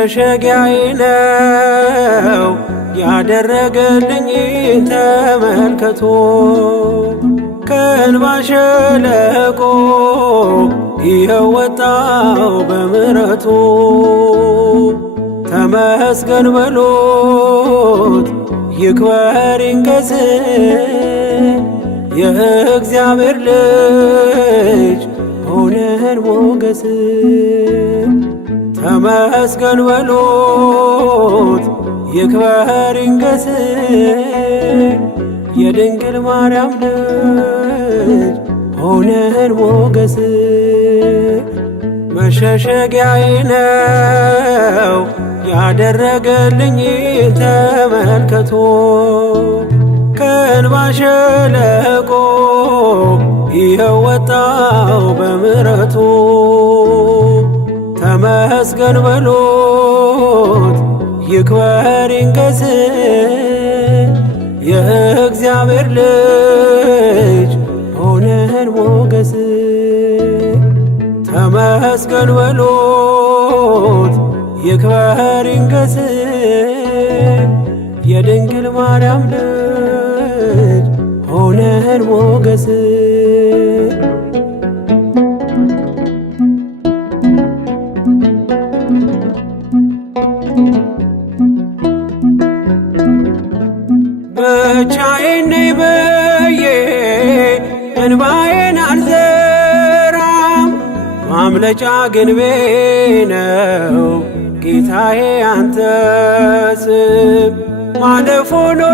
መሸሸጊያዬ ነው ያደረገልኝ ተመልከቶ ከእንባ ሸለቆ ይኸው ወጣው በምሕረቱ ተመስገን በሉት ይክበር ይንገስ የእግዚአብሔር ልጅ ሆነን ሞገስ ተመስገን በሉት ይክበር ይንገስ የድንግል ማርያም ልጅ ሆነን ሞገስ መሸሸጊያዬ ነው ያደረገልኝ ተመልከቶ ከእንባ ሸለቆ ይኸው ወጣው በምሕረቱ ተመስገን በሉት ይክበር ይንገስ የእግዚአብሔር ልጅ ሆነን ሞገስ ተመስገን በሉት ይክበር ይንገስ የድንግል ማርያም ልጅ ሆነን ሞገስ ብቻዬን ነኝ ብዬ እንባዬን አልዘራም ማምለጫ ግንቤ ነው ጌታዬ አንተ ስም ማለፍ ሆኖልኛል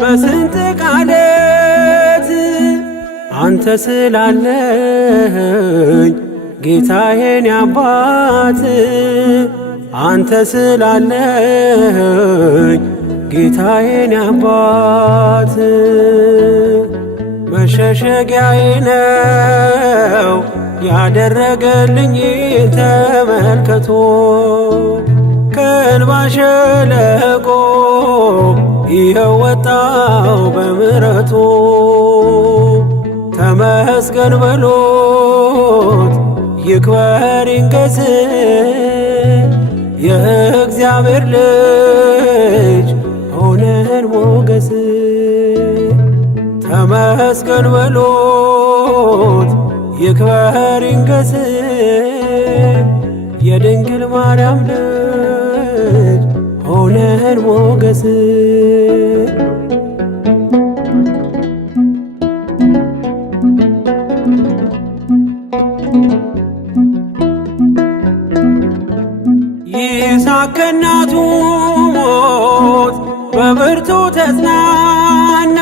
በስንት ቃለት አንተ ስላለኸኝ ጌታዬን አባት አንተ ስላለኸኝ ጌታዬን አባት መሸሸጊያዬ ነው ያደረገልኝ ተመልከቶ ከእንባ ሸለቆ ይኸው ወጣው በምሕረቱ ተመስገን በሉት ይክበር ይንገስ የእግዚአብሔር ልጅ ሆነን ሞገስ ተመስገን በሉት ይክበር ይንገስ የድንግል ማርያም ልጅ ሆነን ሞገስ ይስሐቅ ከእናቱ ሞት በብርቱ ተጽናና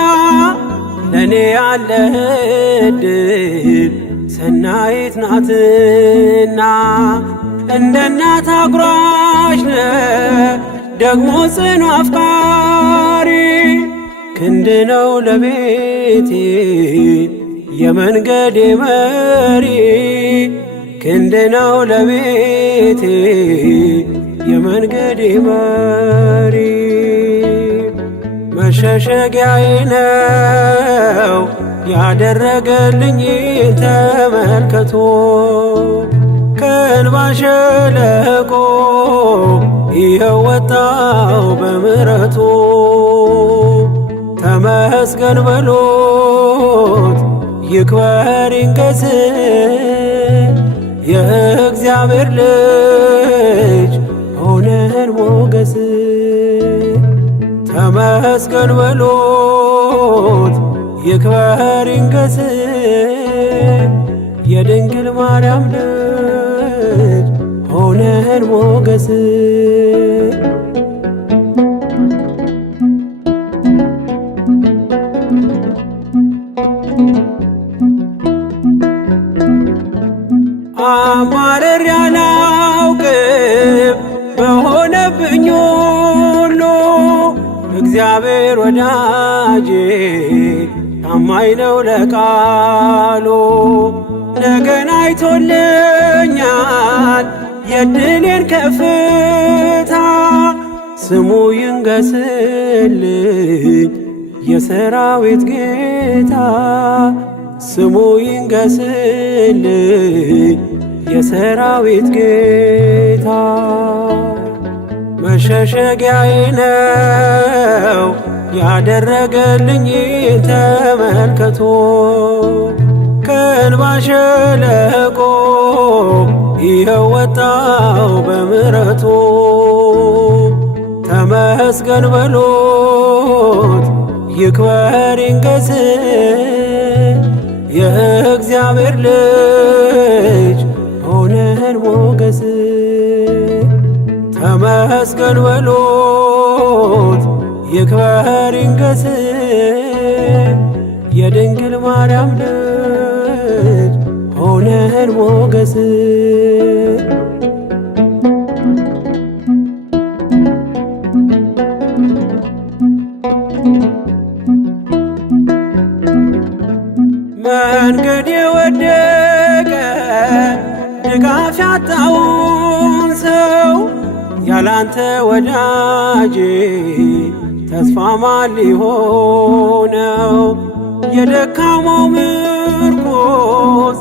ለእኔ ያለህ ዕድል ሰናይት ናትና እንደ እናት አጉራሽ ነህ ደግሞ ጽኑ አፍቃሪ ክንድ ነው ለቤቴ የመንገዴ መሪ ክንድ ነው ለቤቴ የመንገዴ መሪ መሸሸጊያዬ ነው ያደረገልኝ ተመልከቶ ከእንባ ሸለቆ ይኸው ወጣው በምሕረቱ ተመስገን በሉት ይክበር ይንገስ የእግዚአብሔር ልጅ ሆነን ሞገስ ተመስገን በሉት ይክበር ይንገስ የድንግል ማርያም ልጅ ሆነን ሞገስ አማረር ያላውቅም በሆነብኝ ሁሉ እግዚአብሔር ወዳጄ ታማኝ ነው ለቃሉ ነገን አይቶልኛል የድሌን ከፍታ ስሙ ይንገስልኝ የሰራዊት ጌታ ስሙ ይንገስልኝ የሰራዊት ጌታ መሸሸጊያዬ ነው ያደረገልኝ ተመልከቶ ከእንባ ሸለቆ ይኸው ወጣው በምሕረቱ ተመስገን በሉት ይክበር ይንገስ የእግዚአብሔር ልጅ ሆነን ሞገስ ተመስገን በሉት ይክበር ይንገስ የድንግል ማርያም ልጅ ሆነን ሞገስ መንገድ የወደቀ ድጋፍ ያጣውን ሰው ያላንተ ወዳጄ ተስፋ ማን ሊሆነው? የደካማው ምርኮስ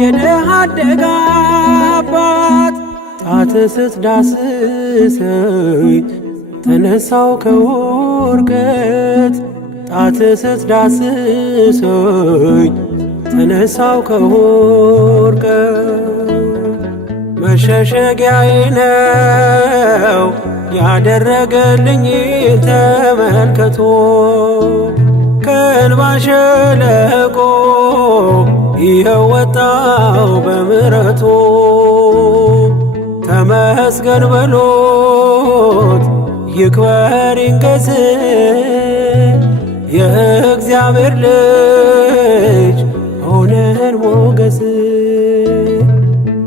የድሃ አደግ አባት ጣት ስትዳስሰኝ ተነሳው ከውድቀት ጣት ስትዳስሰኝ ተነሳው ከውድቀት መሸሸጊያዬ ነው ያደረገልኝ ተመልከቶ ከእንባ ሸለቆ ይኸው ወጣው በምሕረቱ ተመስገን በሉት ይክበር ይንገስ የእግዚአብሔር ልጅ ሆነን ሞገስ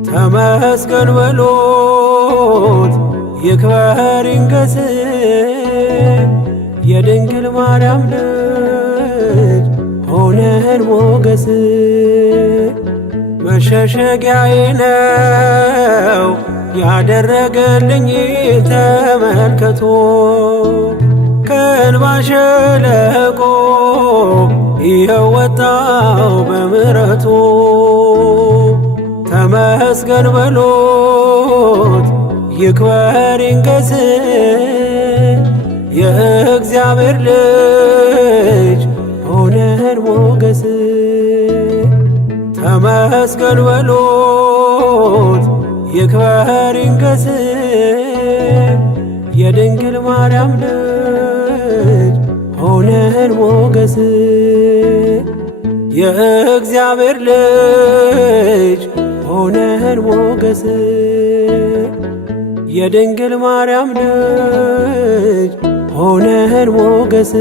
ተመስገን በሉት ይክበር ይንገስ የድንግል ማርያም ልጅ ሆነን ሞገስ መሸሸጊያዬ ነው ያደረገልኝ ተመልከቶ ከእንባ ሸለቆ ይኸው ወጣው በምሕረቱ ተመስገን በሉት ይክበር ይንገስ የእግዚአብሔር ልጅ ሆነን ሞገስ ተመስገን በሉት ይክበር ይንገስ የድንግል ማርያም ልጅ ሆነን ሞገስ የእግዚአብሔር ልጅ ሆነን ሞገስ የድንግል ማርያም ልጅ ሆነን ሞገስ